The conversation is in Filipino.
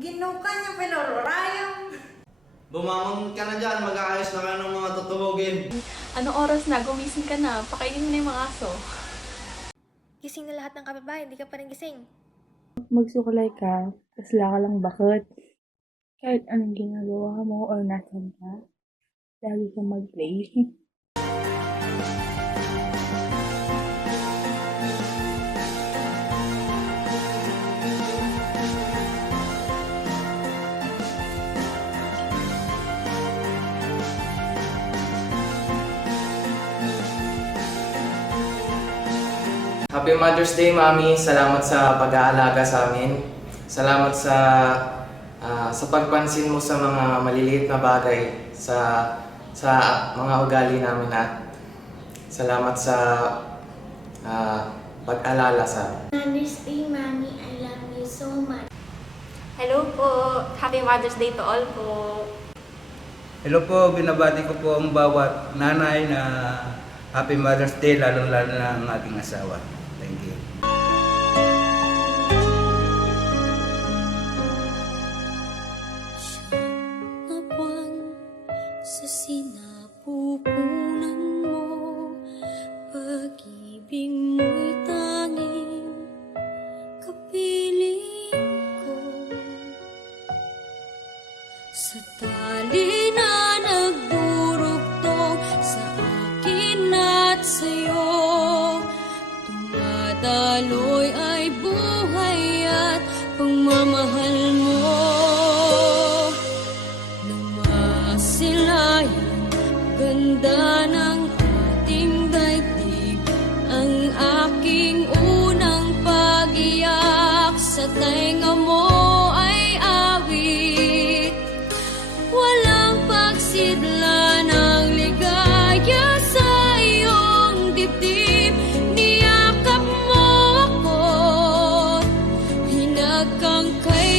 Ginuka niya pinururayang. Bumangon ka na dyan, mag-aayos na kayo ng mga tutubugin. Anong oras na? Gumising ka na. Pakainin mo na yung mga aso. Gising na lahat ng kapitbahay, hindi ka pa rin gising. Magsukulay ka, tapos wala ka lang bakit. Kahit anong ginagawa mo or nasan ka, lagi kang mag-play. Happy Mother's Day, Mami. Salamat sa pag-aalaga sa amin. Salamat sa pagpansin mo sa mga maliliit na bagay sa mga ugali namin at salamat sa pag-alala sa Mother's Day, Mommy. I love you so much. Hello po. Happy Mother's Day to all po. Hello po, binabati ko po ang bawat nanay na Happy Mother's Day, lalong-lalo na ang aking asawa. Thank you. Na buwan sa sinapupunan mo, pag-ibig mo'y tanging kapiling ko. Sa tali na nagdurugtong sa akin at sa'yo, tumadaloy ay buhay at pagmamahal mo. Namasilayan, ganda ng ating daigdig, ang aking unang pag-iyak sa tainga mo ay awit. Walang pagsidla ng ligaya sa iyong dibdib. Niyakap mo ako, hinagkang kay